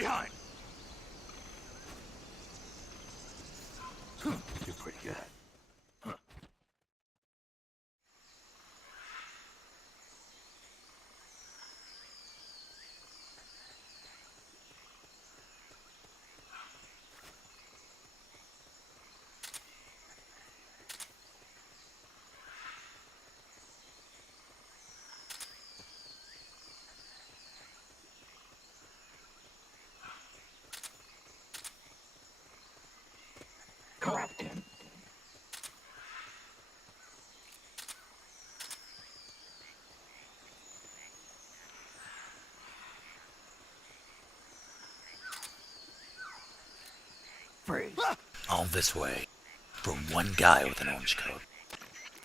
Behind! You're pretty good. Correct him. Freeze. All this way. For one guy with an orange coat.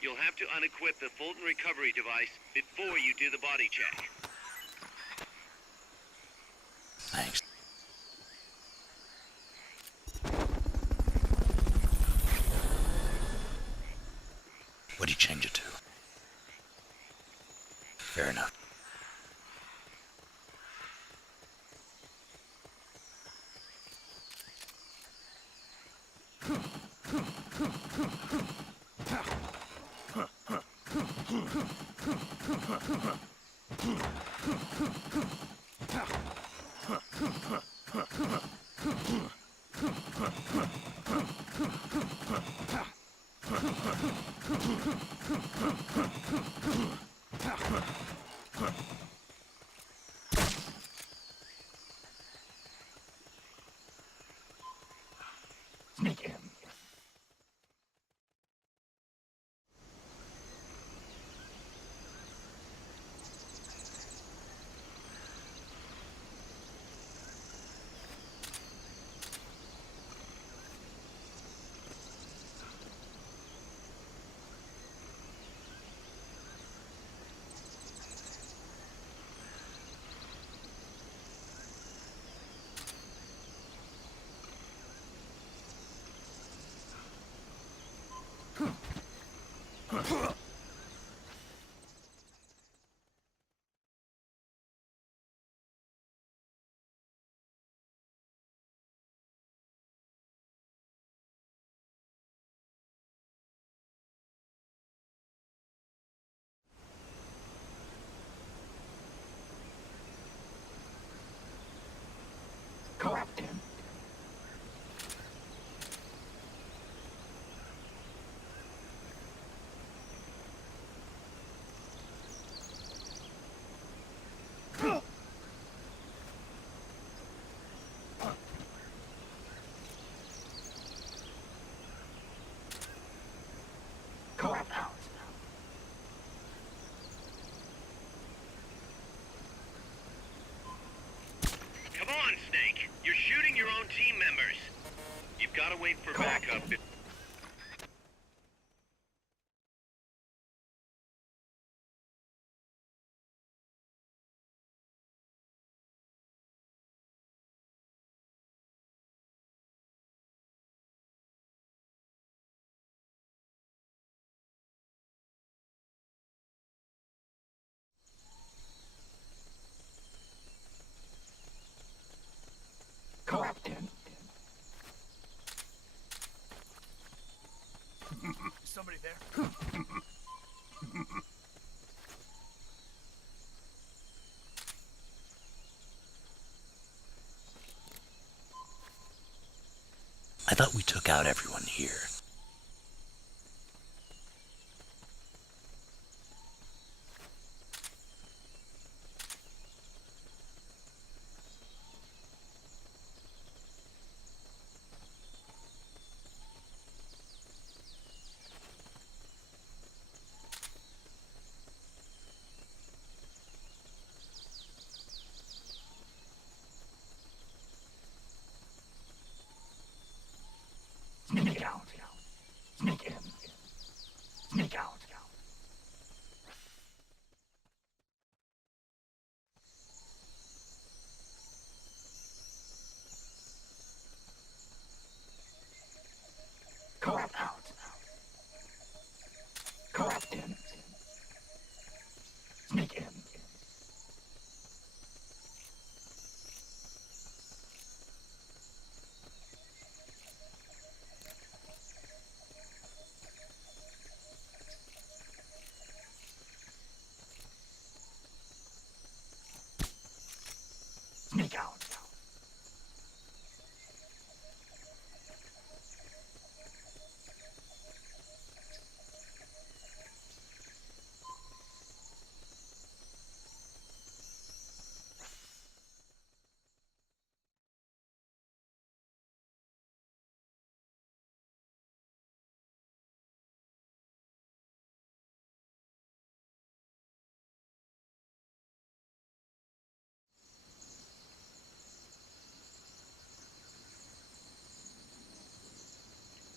You'll have to unequip the Fulton recovery device before you do the body check. Thanks. What'd you change it to? Fair enough. Sneak him. Correct him. Correct out. Come on, Snake. You're shooting your own team members. You've got to wait for backup. Correct him. Is somebody there? I thought we took out everyone here. Sneak out. Sneak out.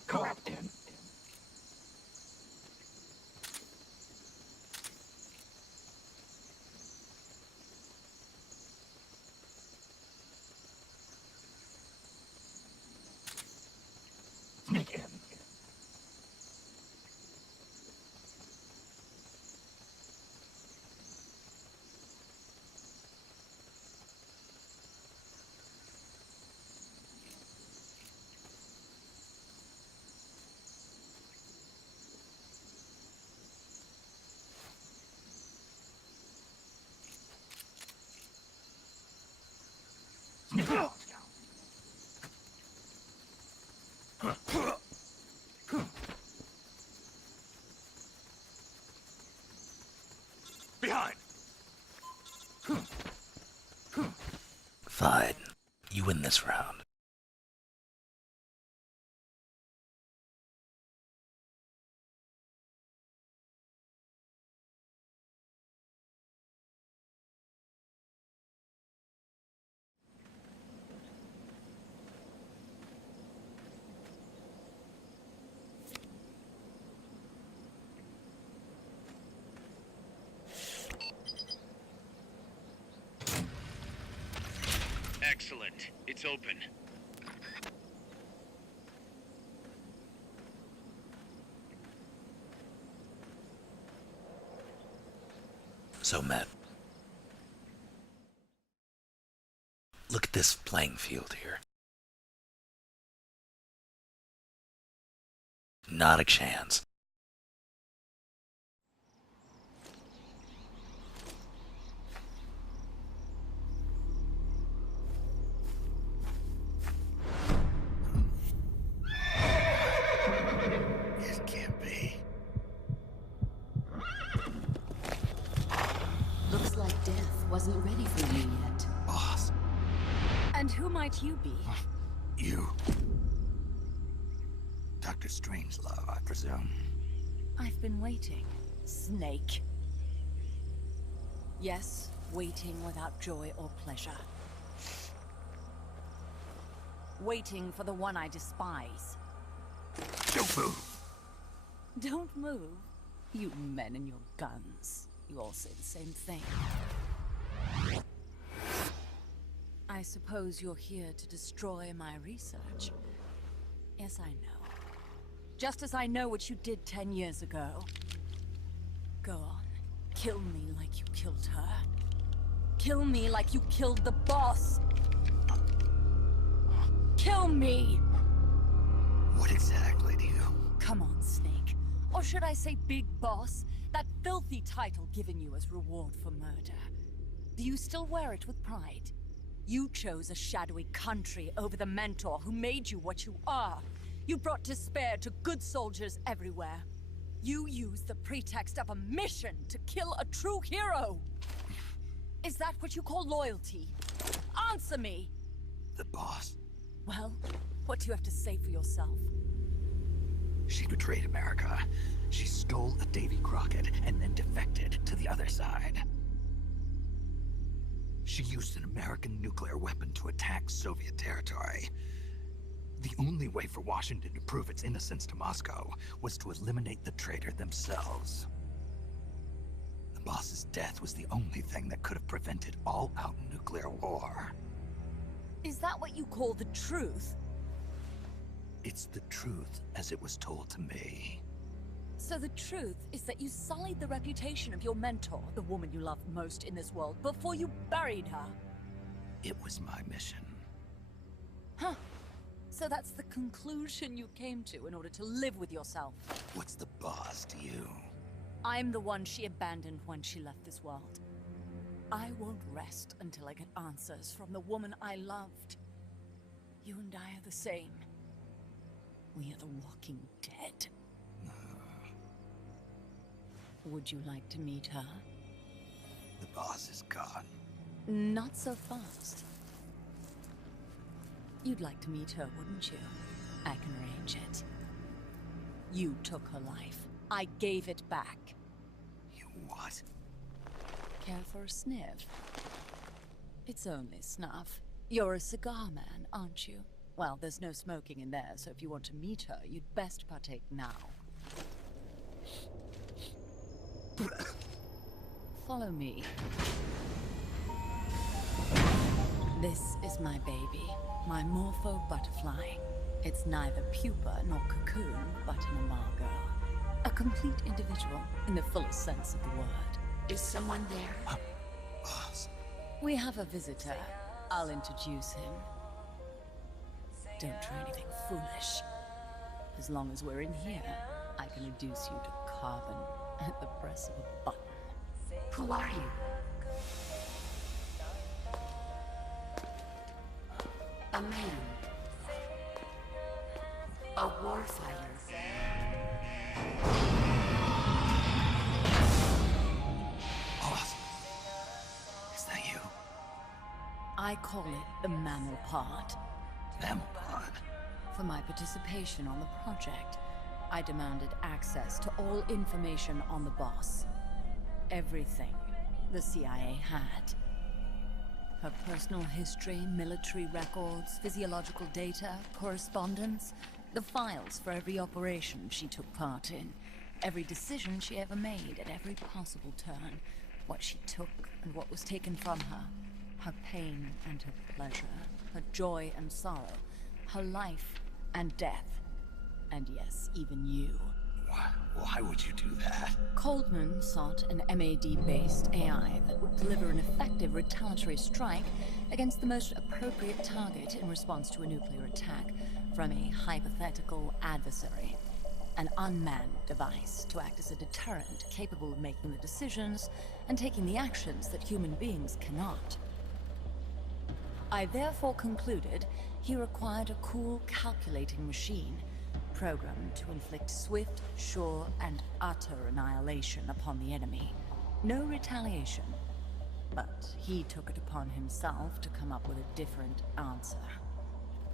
Corrupt him. Sneak in. Sneak out. Behind! Fine. You win this round. Excellent. It's open. So, Matt. Look at this playing field here. Not a chance. It can't be. Looks like death wasn't ready for you yet. Boss, And who might you be? you. Dr. Strangelove, I presume. I've been waiting, Snake. Yes, waiting without joy or pleasure. Waiting for the one I despise. Don't move. Don't move. You men and your guns. You all say the same thing. I suppose you're here to destroy my research. Yes, I know. Just as I know what you did 10 years ago. Go on. Kill me like you killed her. Kill me like you killed the boss. Kill me! What exactly do you... Come on, Snake. Or should I say Big Boss? That filthy title given you as reward for murder. Do you still wear it with pride? You chose a shadowy country over the mentor who made you what you are. You brought despair to good soldiers everywhere. You used the pretext of a mission to kill a true hero. Is that what you call loyalty? Answer me! The boss? Well, what do you have to say for yourself? She betrayed America. She stole a Davy Crockett and then defected to the other side. She used an American nuclear weapon to attack Soviet territory. The only way for Washington to prove its innocence to Moscow was to eliminate the traitor themselves. The boss's death was the only thing that could have prevented all-out nuclear war. Is that what you call the truth? It's the truth as it was told to me. So the truth is that you sullied the reputation of your mentor, the woman you loved most in this world, before you buried her. It was my mission. Huh. So that's the conclusion you came to in order to live with yourself. What's the boss to you? I'm the one she abandoned when she left this world. I won't rest until I get answers from the woman I loved. You and I are the same. We are the walking dead. Would you like to meet her? The boss is gone. Not so fast. You'd like to meet her, wouldn't you? I can arrange it. You took her life. I gave it back. You what? Care for a sniff? It's only snuff. You're a cigar man, aren't you? Well, there's no smoking in there, so if you want to meet her, you'd best partake now. Follow me. This is my baby, my morpho butterfly. It's neither pupa nor cocoon, but an imago. A complete individual, in the fullest sense of the word. Is someone there? Boss. We have a visitor. I'll introduce him. Don't try anything foolish. As long as we're in here, I can reduce you to carbon at the press of a button. Who are you? A man. A warfighter. Boss. Is that you? I call it the mammal pod. Mammal pod? For my participation on the project, I demanded access to all information on the boss. Everything the CIA had. Her personal history, military records, physiological data, correspondence, the files for every operation she took part in, every decision she ever made at every possible turn, what she took and what was taken from her, her pain and her pleasure, her joy and sorrow, her life and death, and yes, even you. Why would you do that? Coldman sought an MAD-based AI that would deliver an effective retaliatory strike against the most appropriate target in response to a nuclear attack from a hypothetical adversary. An unmanned device to act as a deterrent capable of making the decisions and taking the actions that human beings cannot. I therefore concluded he required a cool, calculating machine programmed to inflict swift, sure, and utter annihilation upon the enemy. No retaliation, but he took it upon himself to come up with a different answer.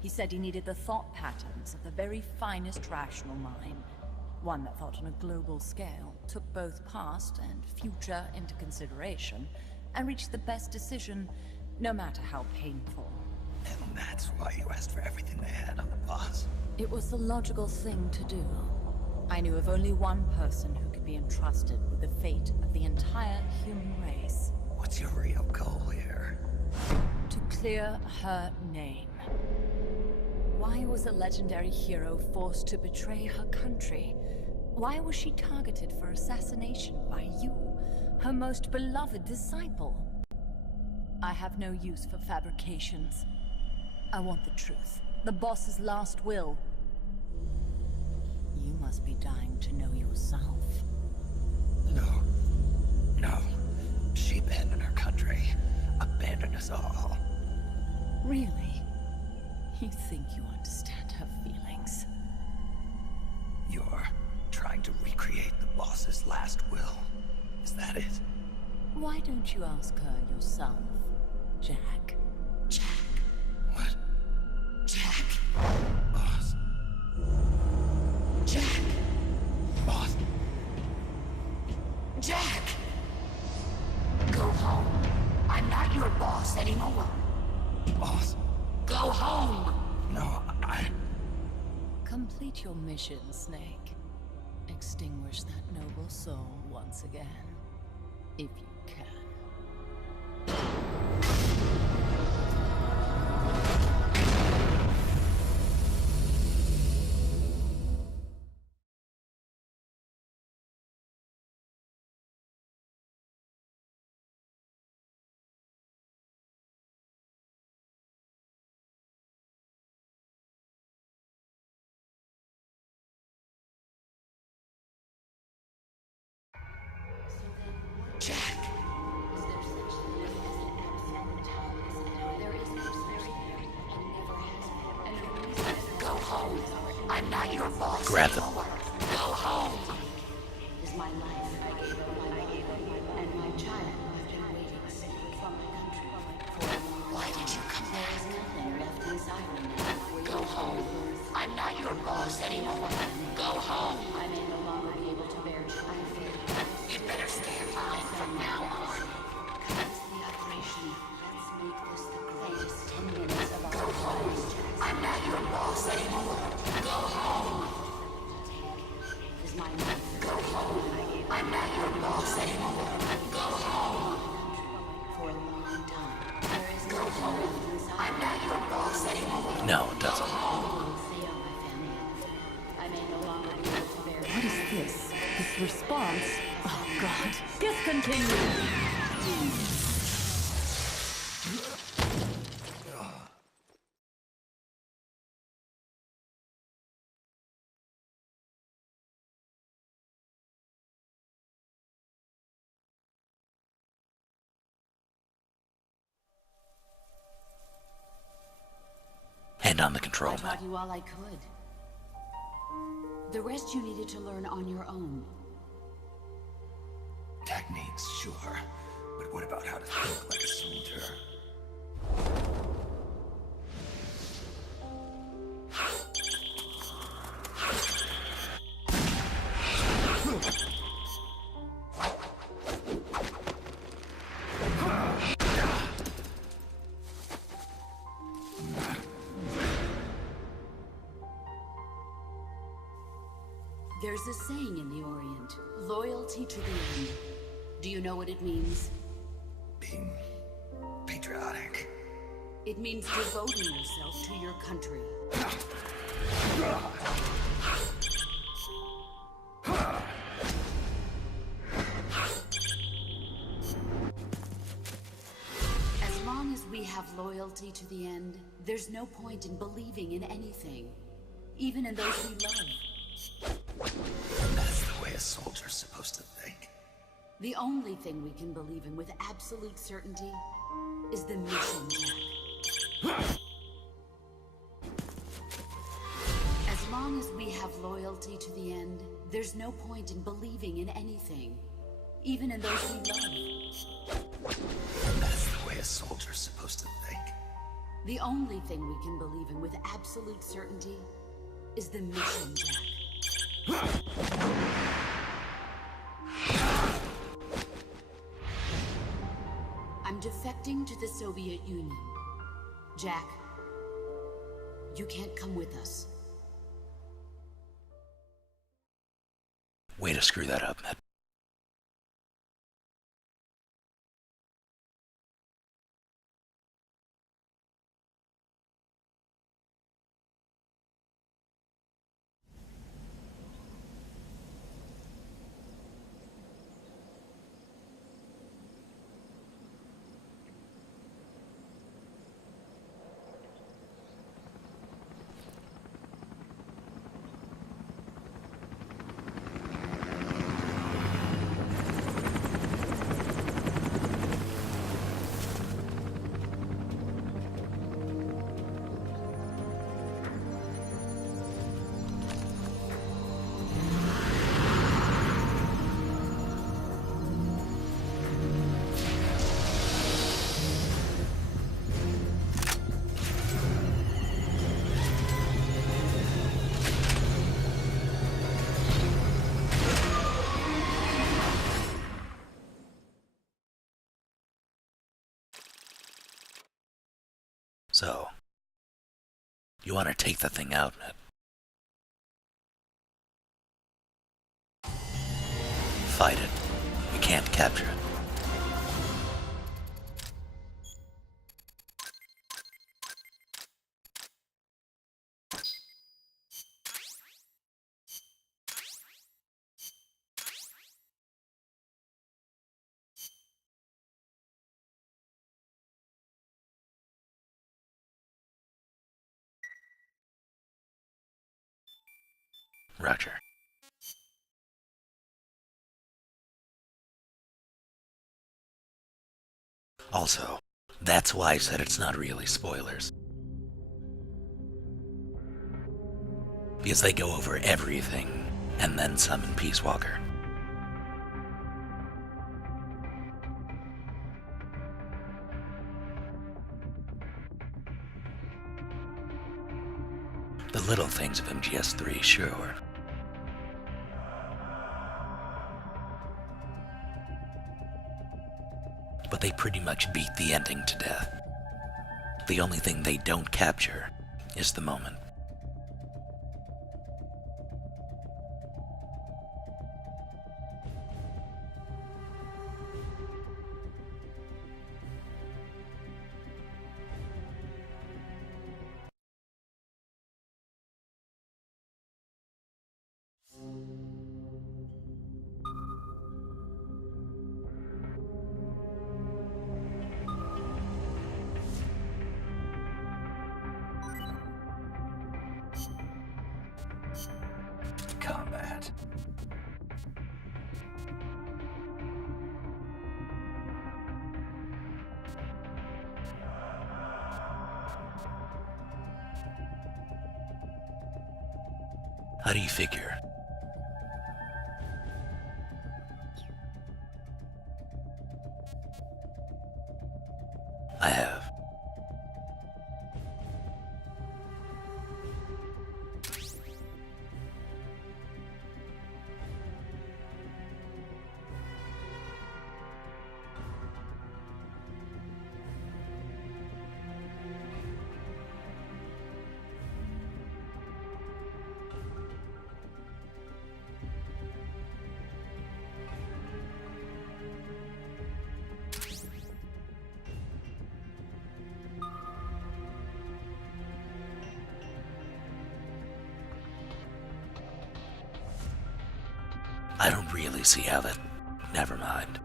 He said he needed the thought patterns of the very finest rational mind, one that thought on a global scale, took both past and future into consideration, and reached the best decision, no matter how painful. And that's why you asked for everything they had on the boss. It was the logical thing to do. I knew of only one person who could be entrusted with the fate of the entire human race. What's your real goal here? To clear her name. Why was a legendary hero forced to betray her country? Why was she targeted for assassination by you, her most beloved disciple? I have no use for fabrications. I want the truth. The boss's last will. You must be dying to know yourself. No. No. She abandoned her country. Abandoned us all. Really? You think you understand her feelings? You're trying to recreate the boss's last will. Is that it? Why don't you ask her yourself, Jack? Jack. What? Jack. Boss. Jack. Boss. Jack. Go home. I'm not your boss anymore. Boss. Go home. No, Complete your mission, Snake. Extinguish that noble soul once again, if you can. Jack. I'm not your boss Grab them. anymore. Go home. Is my life. I gave up and my child has been waiting for my country for a long Why did you come There back? is nothing left inside me now for you Go home. I'm not your boss anymore. Go home. I may no longer be able to bear child. You better stay alive from now on. Commence the operation. Let's make this the greatest 10 minutes of our lives, Jackson. I'm not your boss anymore. Go home. Is my life. Go home. I'm not your boss anymore. Go home. For a long time. There is nothing left inside I'm not your boss anymore. No, it doesn't. Theo, my family. I may no longer be able to bear What is this? This response? Oh, God. Discontinue! Hand on the I control, taught man. you all I could. The rest you needed to learn on your own. Techniques, sure. But what about how to think like a soldier? There's a saying in the Orient, loyalty to the end. Do you know what it means? Being patriotic. It means devoting yourself to your country. As long as we have loyalty to the end, there's no point in believing in anything, even in those we love. That's the way a soldier's supposed to think. The only thing we can believe in with absolute certainty is the mission, Jack. As long as we have loyalty to the end, there's no point in believing in anything, even in those we love. That's the way a soldier's supposed to think. The only thing we can believe in with absolute certainty is the mission, Jack. I'm defecting to the Soviet Union. Jack, you can't come with us. Way to screw that up, man. So, you want to take the thing out, man? Fight it. You can't capture it. Roger. Also, that's why I said it's not really spoilers. because they go over everything and then summon Peace Walker. The little things of MGS3, sure. But they pretty much beat the ending to death. The only thing they don't capture is the moment. Combat. How do you figure? I have. I don't really see how that... Never mind.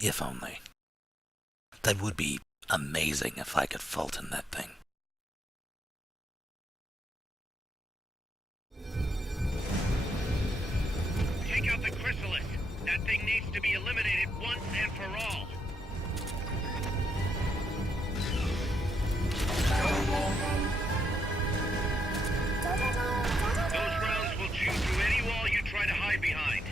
If only. That would be amazing if I could Fulton that thing. Take out the chrysalis. That thing needs to be eliminated once and for all. Those rounds will chew through any wall you try to hide behind.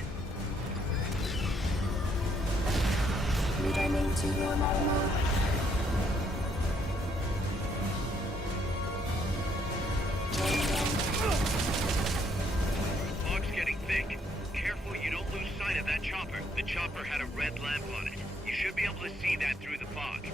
Fog's getting thick. Careful you don't lose sight of that chopper. The chopper had a red lamp on it. You should be able to see that through the fog.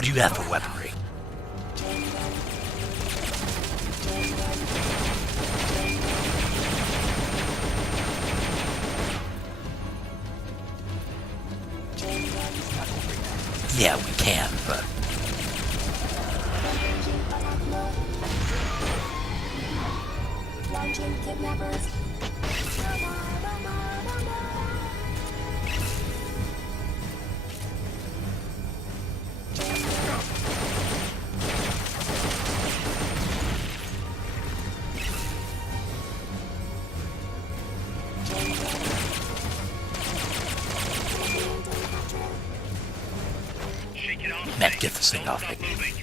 What do you have for weaponry? Yeah, we can, but... Launching kidnappers. Okay, Get this thing don't off stop me. moving.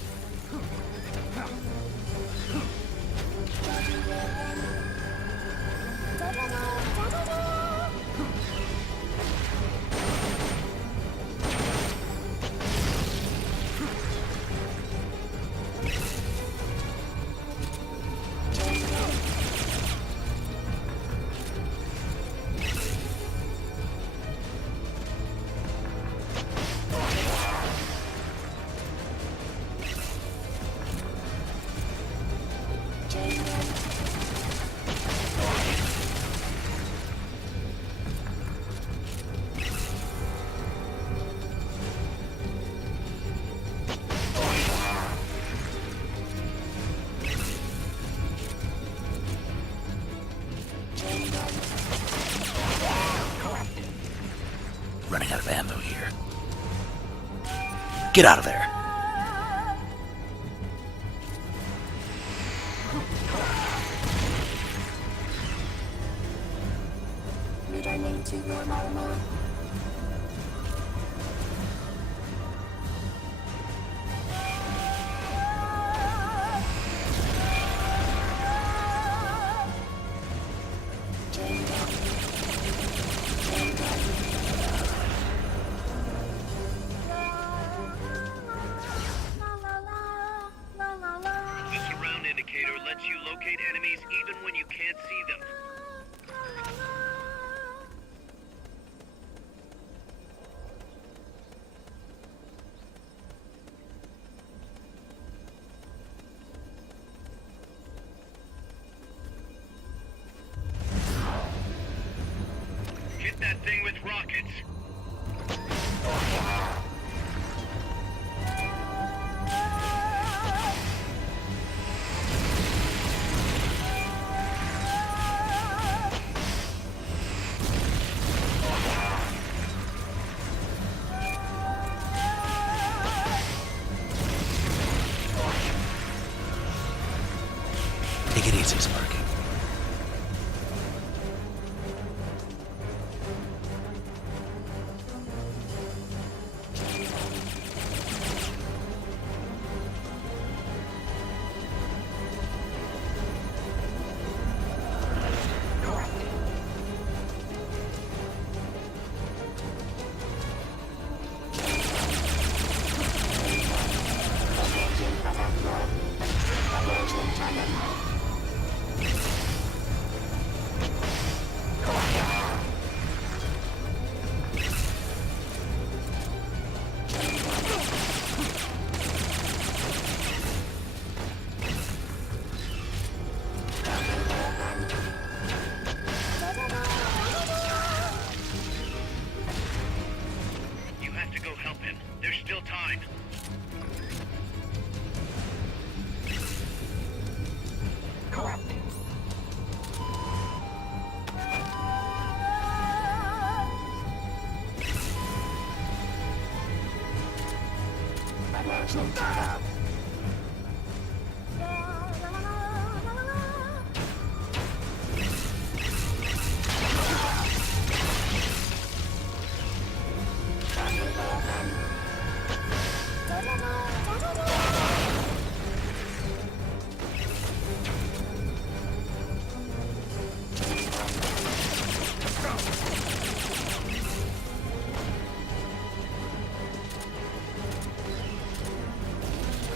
Running out of ammo here. Get out of there. Returning to your normal. The surround indicator lets you locate enemies even when you can't see them. Hit that thing with rockets. Take it easy, Sparky. You have to go help him. There's still time.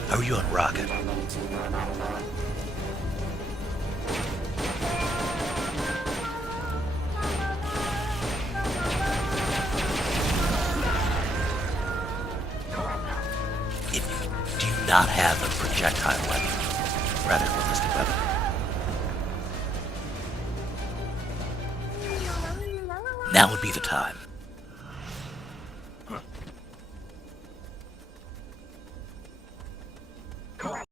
How are you on rocket? If you do not have a projectile weapon, rather ballistic weapon, now would be the time.